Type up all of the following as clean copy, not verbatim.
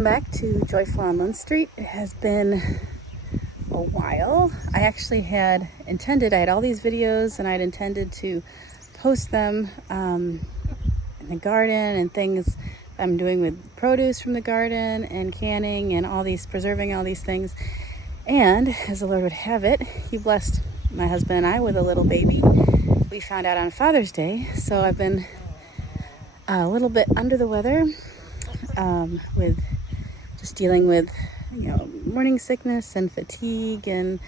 welcome back to Joyful on Lund Street. It has been a while. I actually had all these videos and I'd intended to post them in the garden and things I'm doing with produce from the garden and canning and preserving all these things. And as the Lord would have it, He blessed my husband and I with a little baby. We found out on Father's Day, so I've been a little bit under the weather with just dealing with, morning sickness and fatigue and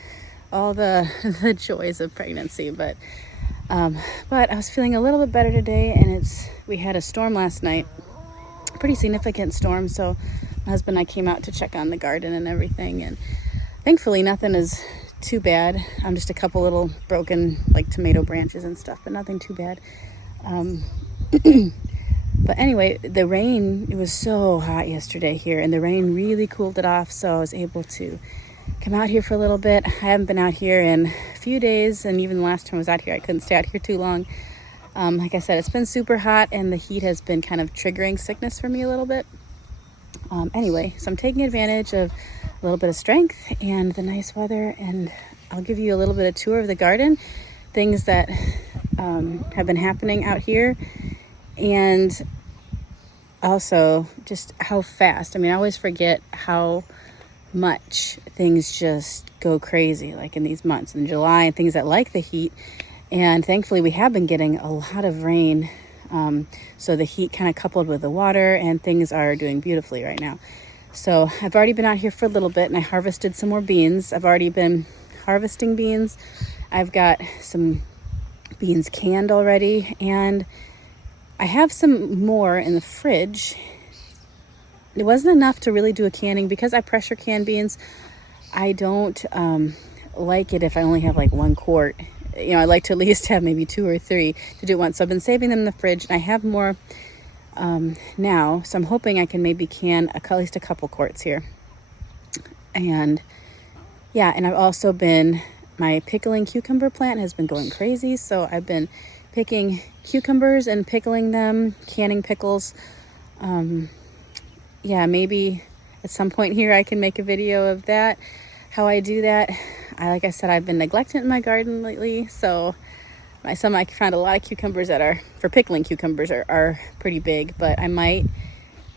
all the joys of pregnancy. But I was feeling a little bit better today, and we had a storm last night, a pretty significant storm. So my husband and I came out to check on the garden and everything, and thankfully nothing is too bad. Just a couple little broken tomato branches and stuff, but nothing too bad. But anyway, the rain, it was so hot yesterday here, and the rain really cooled it off, so I was able to come out here for a little bit. I haven't been out here in a few days, and even the last time I was out here, I couldn't stay out here too long. Like I said, it's been super hot, and the heat has been kind of triggering sickness for me a little bit. Anyway, so I'm taking advantage of a little bit of strength and the nice weather, and I'll give you a little bit of tour of the garden, things that have been happening out here. And also just how fast, I always forget how much things just go crazy, like in these months in July and things that like the heat. And thankfully we have been getting a lot of rain. So the heat kind of coupled with the water, and things are doing beautifully right now. So I've already been out here for a little bit, and I harvested some more beans. I've already been harvesting beans. I've got some beans canned already, and I have some more in the fridge. It wasn't enough to really do a canning because I pressure can beans. I don't like it if I only have 1 quart. I like to at least have maybe 2 or 3 to do once. So I've been saving them in the fridge, and I have more now. So I'm hoping I can maybe can at least a couple quarts here. And yeah, and I've also my pickling cucumber plant has been going crazy. So I've been picking cucumbers and pickling them, canning pickles. Yeah, maybe at some point here I can make a video of that, how I do that. Like I said, I've been neglecting my garden lately, so I found a lot of cucumbers that for pickling cucumbers are pretty big, but I might,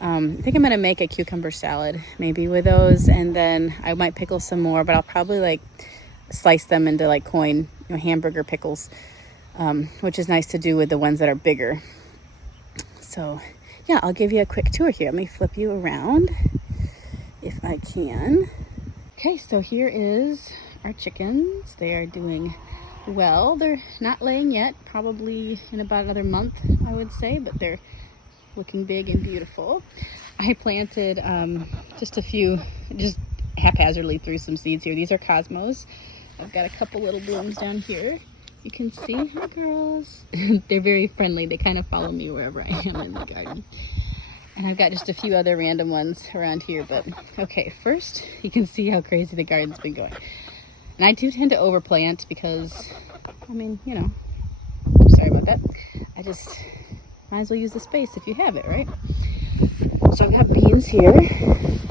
I think I'm gonna make a cucumber salad maybe with those, and then I might pickle some more, but I'll probably slice them into coin, hamburger pickles. Which is nice to do with the ones that are bigger. So yeah, I'll give you a quick tour here. Let me flip you around if I can. Okay, so here is our chickens. They are doing well. They're not laying yet, probably in about another month, I would say, but they're looking big and beautiful. I planted just haphazardly threw some seeds here. These are cosmos. I've got a couple little blooms down here. You can see, hi girls. They're very friendly. They kind of follow me wherever I am in the garden. And I've got just a few other random ones around here, but okay, first you can see how crazy the garden's been going. And I do tend to overplant because, I'm sorry about that. I just might as well use the space if you have it, right? So I've got beans here.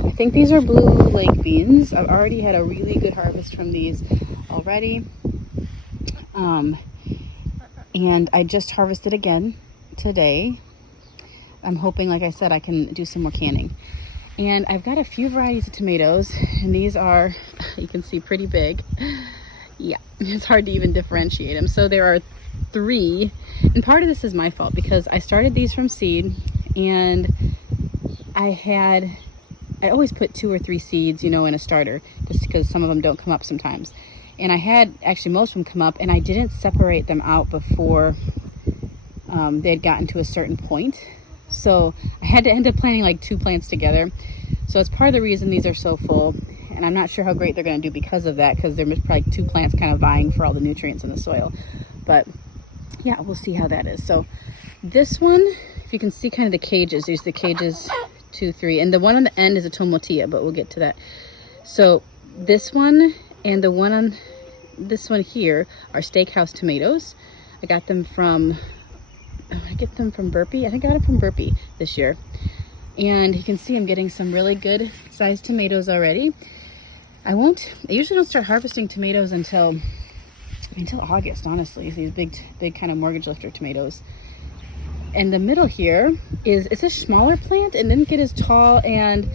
I think these are blue lake beans. I've already had a really good harvest from these already. And I just harvested again today. I'm hoping, like I said, I can do some more canning. And I've got a few varieties of tomatoes, and these are, you can see, pretty big. Yeah, it's hard to even differentiate them. So there are 3, and part of this is my fault because I started these from seed, and I always put 2 or 3 seeds, in a starter, just because some of them don't come up sometimes. And I had actually most of them come up, and I didn't separate them out before they had gotten to a certain point. So I had to end up planting 2 plants together. So it's part of the reason these are so full. And I'm not sure how great they're going to do because of that, because there's probably 2 plants kind of vying for all the nutrients in the soil. But yeah, we'll see how that is. So this one, if you can see kind of the cages, there's the cages 2, 3, and the one on the end is a tomatillo, but we'll get to that. So this one and the one on this one here are steakhouse tomatoes. I got them from, I get them from Burpee. I think I got it from Burpee this year. And you can see I'm getting some really good sized tomatoes already. I usually don't start harvesting tomatoes until August, honestly. These big kind of mortgage lifter tomatoes. And the middle here it's a smaller plant and didn't get as tall, and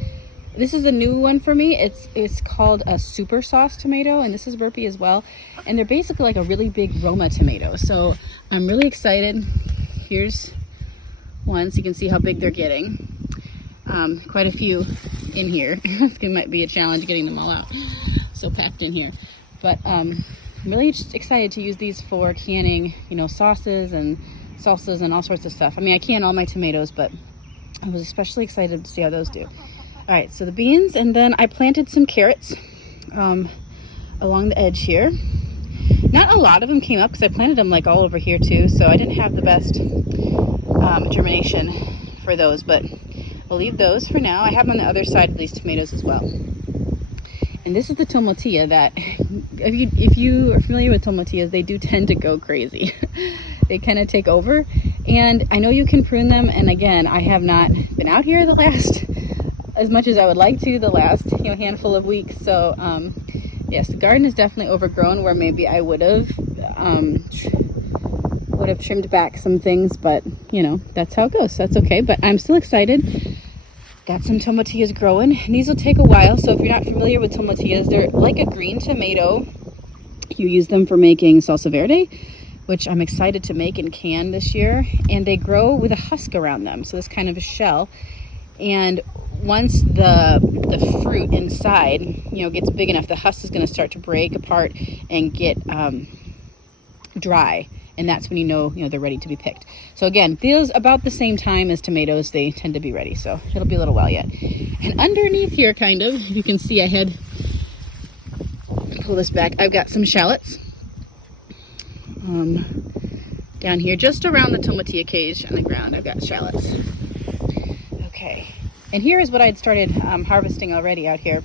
this is a new one for me. It's called a super sauce tomato, and this is Burpee as well. And they're basically like a really big Roma tomato. So I'm really excited. Here's one, so you can see how big they're getting. Quite a few in here. It might be a challenge getting them all out, so packed in here. But I'm really excited to use these for canning, you know, sauces and salsas and all sorts of stuff. I mean, I can all my tomatoes, but I was especially excited to see how those do. All right, so the beans, and then I planted some carrots along the edge here. Not a lot of them came up because I planted them like all over here too, so I didn't have the best germination for those, but I'll leave those for now. I have on the other side of these tomatoes as well. And this is the tomatillo that, if you are familiar with tomatillas, they do tend to go crazy. They kind of take over. And I know you can prune them. And again, I have not been out here as much as I would like to, the last handful of weeks. So yes, the garden is definitely overgrown, where maybe I would have trimmed back some things, but that's how it goes. So that's okay. But I'm still excited. Got some tomatillas growing, and these will take a while. So if you're not familiar with tomatillas, they're like a green tomato. You use them for making salsa verde, which I'm excited to make and can this year. And they grow with a husk around them, so this kind of a shell. And once the fruit inside gets big enough, the husk is going to start to break apart and get dry. And that's when you know they're ready to be picked. So again, these about the same time as tomatoes, they tend to be ready. So it'll be a little while yet. And underneath here, kind of, you can see pull this back, I've got some shallots down here, just around the tomatilla cage on the ground. I've got shallots. Okay, and here is what I'd started harvesting already out here.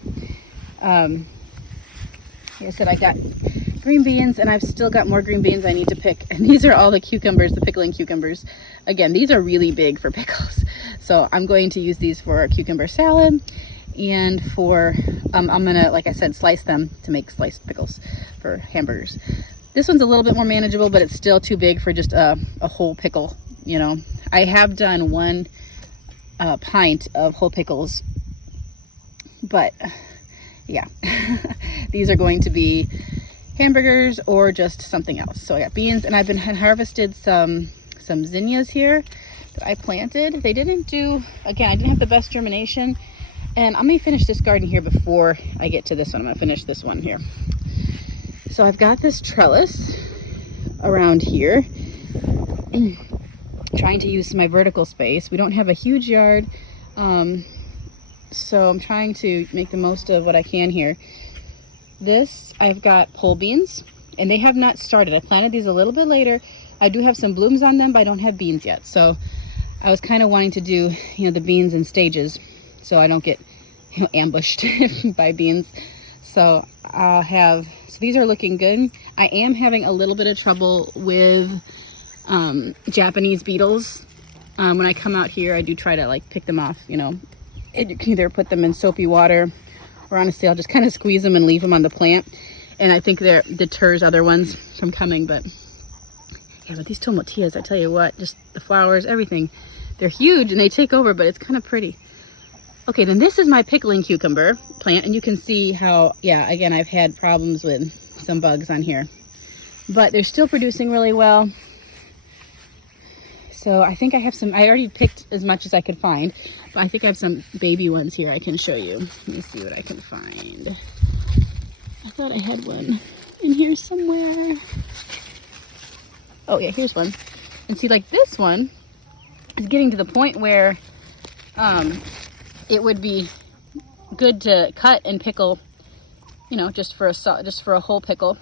Like I said, I got green beans, and I've still got more green beans I need to pick. And these are all the cucumbers, the pickling cucumbers. Again, these are really big for pickles. So I'm going to use these for a cucumber salad, and for, I'm gonna, like I said, slice them to make sliced pickles for hamburgers. This one's a little bit more manageable, but it's still too big for just a whole pickle. I have done 1 pint of whole pickles, but yeah, these are going to be hamburgers or just something else. So I got beans, and I've been harvested some zinnias here that I planted. They didn't do, again, I didn't have the best germination, and I'm gonna finish this garden here before I get to this one. I'm gonna finish this one here. So I've got this trellis around here, trying to use my vertical space. We don't have a huge yard, so I'm trying to make the most of what I can here. This, I've got pole beans, and they have not started. I planted these a little bit later. I do have some blooms on them, but I don't have beans yet. So I was kind of wanting to do, the beans in stages, so I don't get, ambushed by beans. So so these are looking good. I am having a little bit of trouble with Japanese beetles. When I come out here, I do try to pick them off, you can either put them in soapy water, or honestly, I'll just kind of squeeze them and leave them on the plant. And I think that deters other ones from coming. But yeah, but these tomatillas, I tell you what, just the flowers, everything, they're huge and they take over, but it's kind of pretty. Okay, then this is my pickling cucumber plant, and you can see how, yeah, again, I've had problems with some bugs on here, but they're still producing really well. So I think I have some, I already picked as much as I could find, but I think I have some baby ones here I can show you. Let me see what I can find. I thought I had one in here somewhere. Oh yeah, here's one. And see, this one is getting to the point where it would be good to cut and pickle, just for a whole pickle.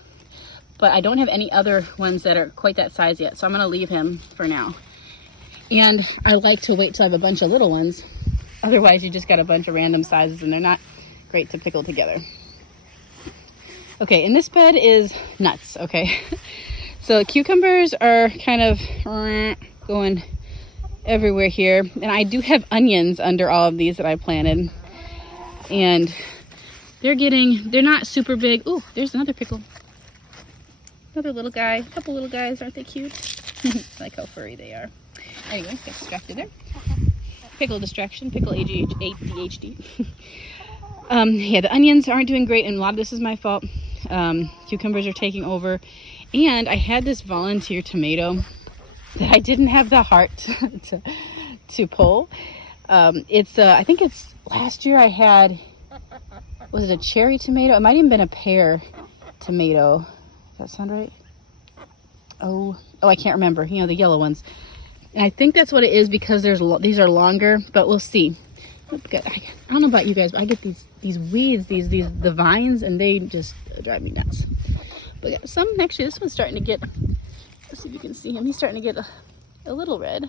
But I don't have any other ones that are quite that size yet, so I'm gonna leave him for now. And I like to wait till I have a bunch of little ones. Otherwise, you just got a bunch of random sizes, and they're not great to pickle together. Okay, and this bed is nuts, okay? So cucumbers are kind of going everywhere here. And I do have onions under all of these that I planted. And they're not super big. Ooh, there's another pickle. Another little guy. A couple little guys. Aren't they cute? I like how furry they are. Anyway, get distracted there. Pickle distraction. Pickle ADHD. Yeah, the onions aren't doing great, and a lot of this is my fault. Cucumbers are taking over. And I had this volunteer tomato that I didn't have the heart to pull. I think it's last year I had, was it a cherry tomato? It might even been a pear tomato. Does that sound right? Oh, I can't remember. You know, the yellow ones. And I think that's what it is because these are longer, but we'll see. I don't know about you guys, but I get these weeds, the vines, and they just drive me nuts. But yeah, actually, this one's starting to get, let's see if you can see him. He's starting to get a little red.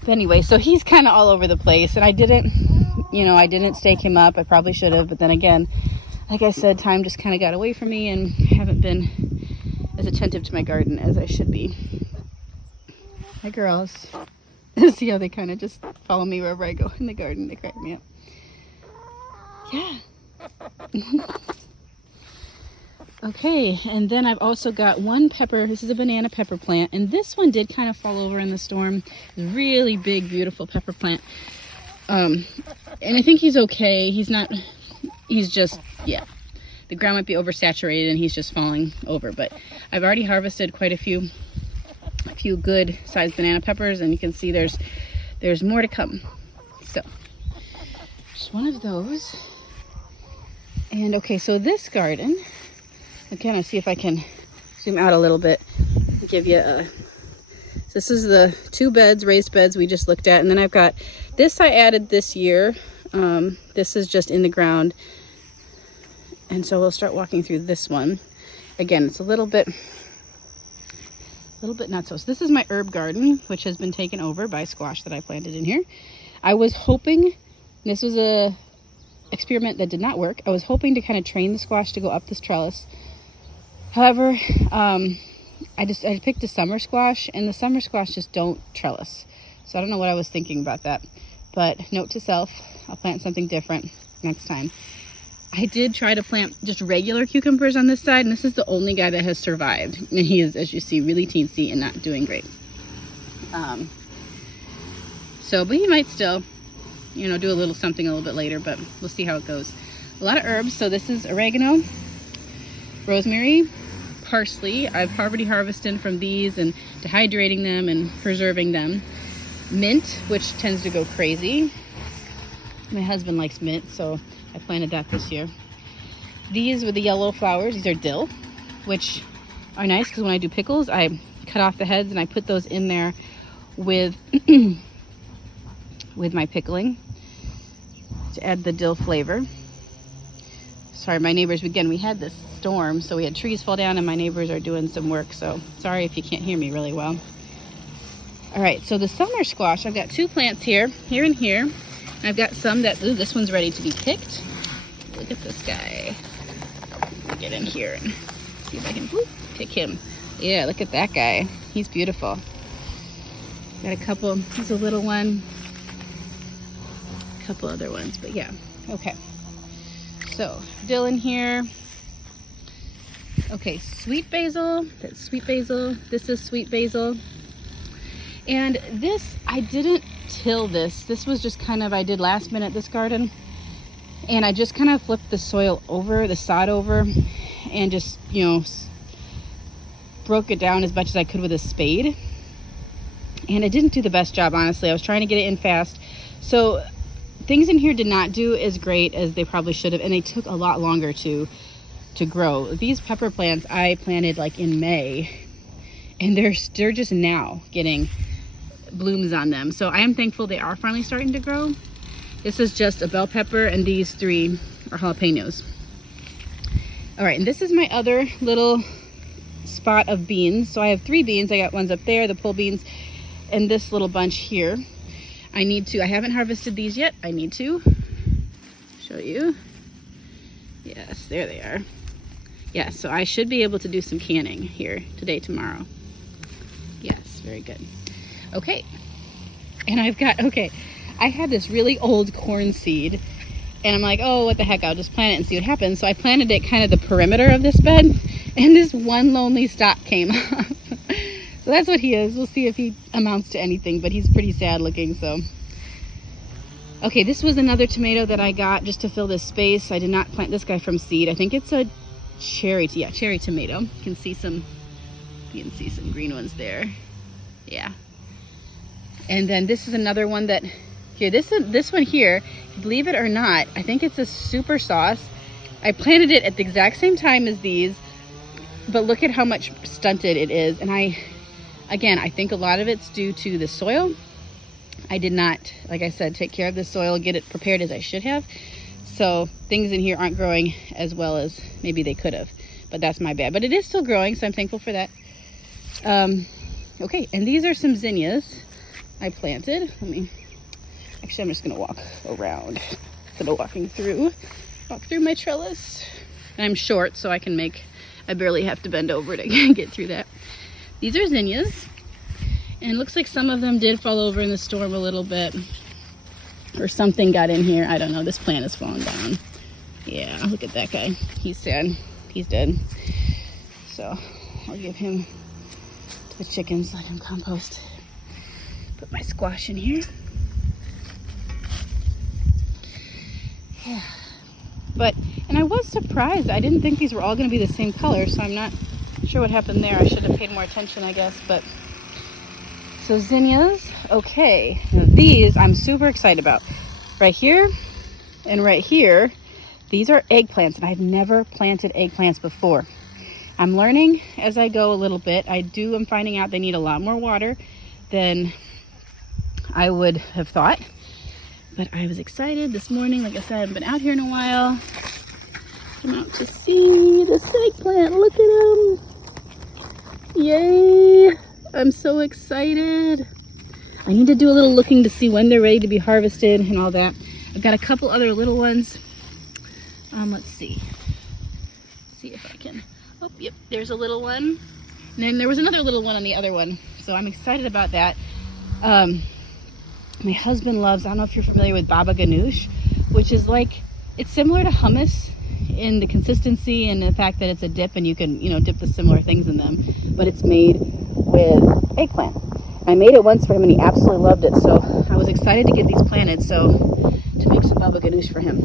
But anyway, so he's kind of all over the place, and I didn't stake him up. I probably should have, but then again, like I said, time just kind of got away from me and haven't been as attentive to my garden as I should be. Hi, girls. See how they kind of just follow me wherever I go in the garden. They crack me up. Yeah. Okay, and then I've also got one pepper. This is a banana pepper plant, and this one did kind of fall over in the storm. Really big, beautiful pepper plant. And I think he's okay. He's just, yeah. The ground might be oversaturated and he's just falling over, but I've already harvested quite a few good sized banana peppers, and you can see there's more to come. So just one of those. And okay, so this garden, again, I'll see if I can zoom out a little bit and give you a, so this is the 2 beds, raised beds we just looked at, and then I've got this I added this year. This is just in the ground, and so we'll start walking through this one. Again, it's a little bit not so. So this is my herb garden, which has been taken over by squash that I planted in here. I was hoping, this was a experiment that did not work. I was hoping to kind of train the squash to go up this trellis. However, I picked a summer squash, and the summer squash just don't trellis. So I don't know what I was thinking about that. But note to self, I'll plant something different next time. I did try to plant just regular cucumbers on this side, and this is the only guy that has survived. And he is, as you see, really teensy and not doing great. But he might still, do a little something a little bit later, but we'll see how it goes. A lot of herbs. So this is oregano, rosemary, parsley. I've already harvested from these and dehydrating them and preserving them. Mint, which tends to go crazy. My husband likes mint, so I planted that this year. These with the yellow flowers, these are dill, which are nice because when I do pickles, I cut off the heads and I put those in there with with my pickling to add the dill flavor. Sorry, my neighbors, again, we had this storm, so we had trees fall down and my neighbors are doing some work, so sorry if you can't hear me really well. All right, so the summer squash, I've got 2 plants here and here. I've got some that, ooh, this one's ready to be picked. Look at this guy. Let me get in here and see if I can pick him. Yeah, look at that guy. He's beautiful. Got a couple, here's a little one. A couple other ones, but yeah, okay. So, dill in here. Okay, sweet basil. That's sweet basil. This is sweet basil. And this, I didn't till this. This was just kind of, I did last minute this garden. And I just kind of flipped the soil over, the sod over, and just, broke it down as much as I could with a spade. And it didn't do the best job, honestly. I was trying to get it in fast. So things in here did not do as great as they probably should have, and they took a lot longer to grow. These pepper plants I planted like in May, and they're just now getting blooms on them. So I am thankful they are finally starting to grow. This is just a bell pepper, and these 3 are jalapenos. All right, and this is my other little spot of beans. So I have 3 beans. I got ones up there, the pole beans, and this little bunch here. I haven't harvested these yet. I need to show you. Yes, there they are. Yeah, so I should be able to do some canning here today, tomorrow. Yes, very good. Okay. And I've got, okay, I had this really old corn seed and I'm like, oh, what the heck, I'll just plant it and see what happens. So I planted it kind of the perimeter of this bed and this one lonely stalk came up. So that's what he is. We'll see if he amounts to anything, but he's pretty sad looking, so. Okay, this was another tomato that I got just to fill this space. I did not plant this guy from seed. I think it's a cherry tomato. You can see some green ones there. Yeah. And then this is another one that, here, this one here, believe it or not, I think it's a super sauce. I planted it at the exact same time as these, but look at how much stunted it is. And I think a lot of it's due to the soil. I did not, like I said, take care of the soil, get it prepared as I should have. So things in here aren't growing as well as maybe they could have, but that's my bad. But it is still growing, so I'm thankful for that. Okay, and these are some zinnias I planted. Actually, I'm just gonna walk around instead of walk through my trellis. And I'm short, so I barely have to bend over to get through that. These are zinnias, and it looks like some of them did fall over in the storm a little bit, or something got in here. I don't know, this plant has fallen down. Yeah, look at that guy. He's sad, he's dead. So I'll give him to the chickens, let him compost. Put my squash in here. Yeah. And I was surprised. I didn't think these were all going to be the same color, so I'm not sure what happened there. I should have paid more attention, I guess. But so zinnias, okay. Now these I'm super excited about. Right here and right here, these are eggplants, and I've never planted eggplants before. I'm learning as I go a little bit. I'm finding out they need a lot more water than I would have thought. But I was excited this morning. Like I said, I haven't been out here in a while. Come out to see this eggplant. Look at him. Yay. I'm so excited. I need to do a little looking to see when they're ready to be harvested and all that. I've got a couple other little ones. Let's see. See if I can. Oh, yep, there's a little one. And then there was another little one on the other one. So I'm excited about that. My husband loves, I don't know if you're familiar with baba ganoush, which is like, it's similar to hummus in the consistency and the fact that it's a dip and you can, dip the similar things in them, but it's made with eggplant. I made it once for him and he absolutely loved it, so I was excited to get these planted, to make some baba ganoush for him.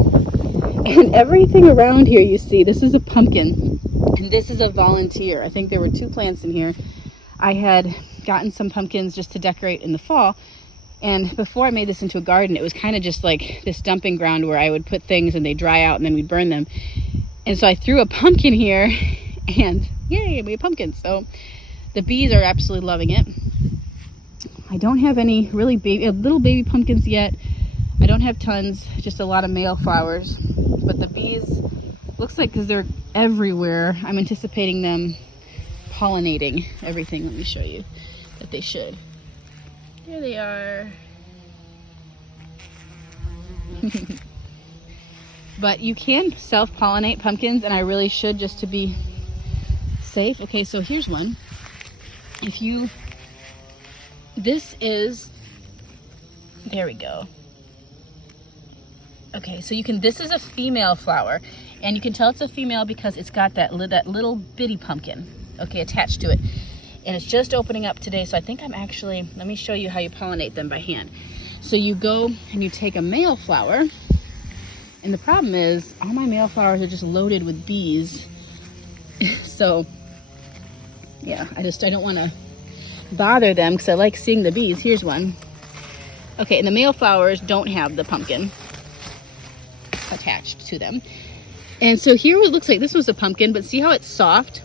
And everything around here, you see, this is a pumpkin and this is a volunteer. I think there were 2 plants in here. I had gotten some pumpkins just to decorate in the fall. And before I made this into a garden, it was kind of just like this dumping ground where I would put things and they dry out and then we'd burn them. And so I threw a pumpkin here and yay, I made pumpkins. So the bees are absolutely loving it. I don't have any really little baby pumpkins yet. I don't have tons, just a lot of male flowers. But the bees, looks like because they're everywhere, I'm anticipating them pollinating everything. Let me show you that they should. Here they are. But you can self-pollinate pumpkins, and I really should just to be safe. Okay, so here's one. There we go. Okay, so this is a female flower, and you can tell it's a female because it's got that little bitty pumpkin, okay, attached to it. And it's just opening up today, so I think let me show you how you pollinate them by hand. So you go and you take a male flower, and the problem is all my male flowers are just loaded with bees. So yeah, I don't want to bother them because I like seeing the bees. Here's one. Okay, and the male flowers don't have the pumpkin attached to them. And so here it looks like this was a pumpkin, but see how it's soft?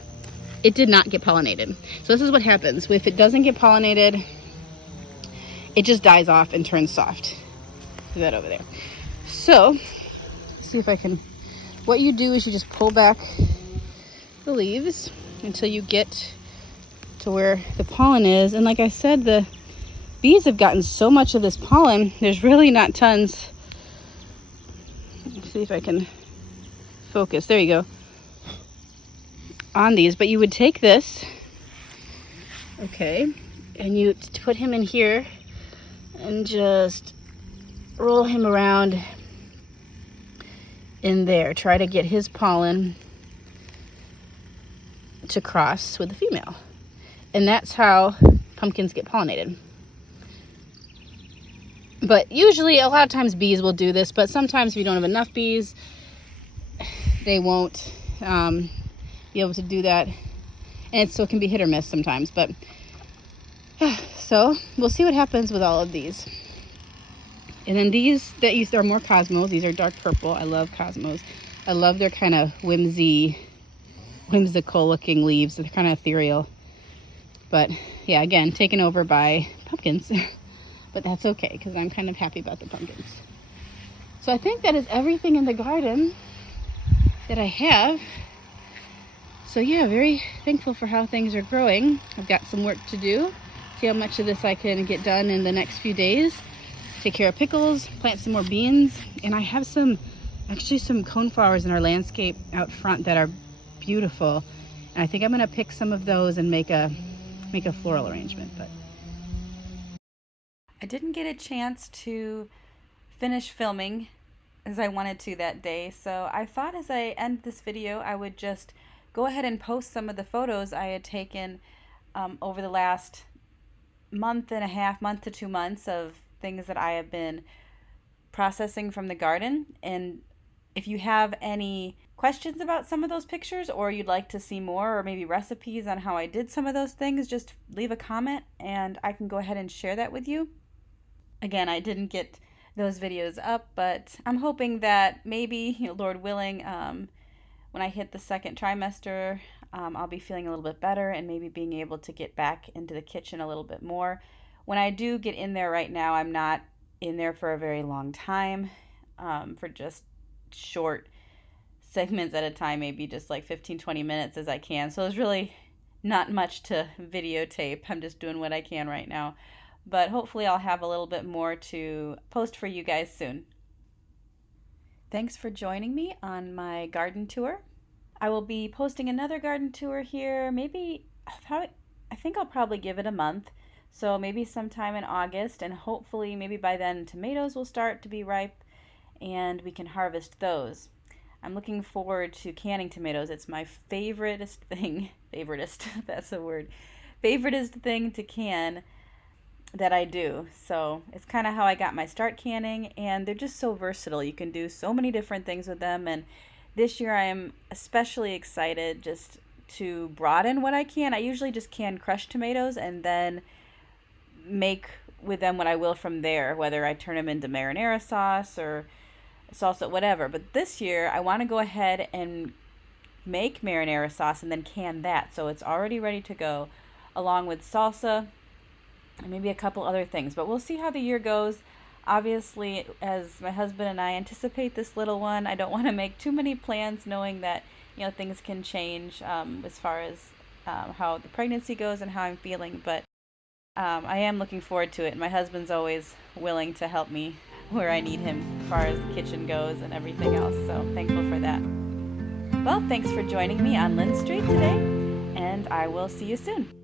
It did not get pollinated. So this is what happens. If it doesn't get pollinated, it just dies off and turns soft. Do that over there. So, see if I can, what you do is you just pull back the leaves until you get to where the pollen is. And like I said, the bees have gotten so much of this pollen, there's really not tons. Let's see if I can focus. There you go. On these, but you would take this, okay, And you put him in here and just roll him around in there. Try to get his pollen to cross with the female. And that's how pumpkins get pollinated. But usually, a lot of times bees will do this, but sometimes if you don't have enough bees, they won't be able to do that. And it still can be hit or miss sometimes. But so we'll see what happens with all of these. And then these that are more cosmos. These are dark purple. I love cosmos. I love their kind of whimsical looking leaves. They're kind of ethereal. But yeah, again, taken over by pumpkins. But that's okay, because I'm kind of happy about the pumpkins. So I think that is everything in the garden that I have. So yeah, very thankful for how things are growing. I've got some work to do. See how much of this I can get done in the next few days. Take care of pickles, plant some more beans. And I have some coneflowers in our landscape out front that are beautiful. And I think I'm gonna pick some of those and make a floral arrangement. But I didn't get a chance to finish filming as I wanted to that day, so I thought as I end this video I would just go ahead and post some of the photos I had taken over the last month to 2 months of things that I have been processing from the garden. And if you have any questions about some of those pictures, or you'd like to see more, or maybe recipes on how I did some of those things, just leave a comment and I can go ahead and share that with you. Again, I didn't get those videos up, but I'm hoping that maybe, Lord willing, when I hit the second trimester, I'll be feeling a little bit better and maybe being able to get back into the kitchen a little bit more. When I do get in there right now, I'm not in there for a very long time, for just short segments at a time, maybe just like 15-20 minutes as I can. So there's really not much to videotape. I'm just doing what I can right now. But hopefully I'll have a little bit more to post for you guys soon. Thanks for joining me on my garden tour. I will be posting another garden tour here, I think I'll probably give it a month. So maybe sometime in August, and hopefully maybe by then tomatoes will start to be ripe and we can harvest those. I'm looking forward to canning tomatoes. It's my favoritist thing, that's a word, favoritist thing to can that I do. So it's kind of how I got my start canning, and they're just so versatile. You can do so many different things with them, and this year I am especially excited just to broaden what I can. I usually just can crushed tomatoes and then make with them what I will from there, whether I turn them into marinara sauce or salsa, whatever. But this year I want to go ahead and make marinara sauce and then can that, so it's already ready to go, along with salsa and maybe a couple other things. But we'll see how the year goes. Obviously, as my husband and I anticipate this little one, I don't want to make too many plans, knowing that things can change as far as how the pregnancy goes and how I'm feeling. But I am looking forward to it. My husband's always willing to help me where I need him as far as the kitchen goes and everything else. So thankful for that. Well, thanks for joining me on Lynn Street today, and I will see you soon.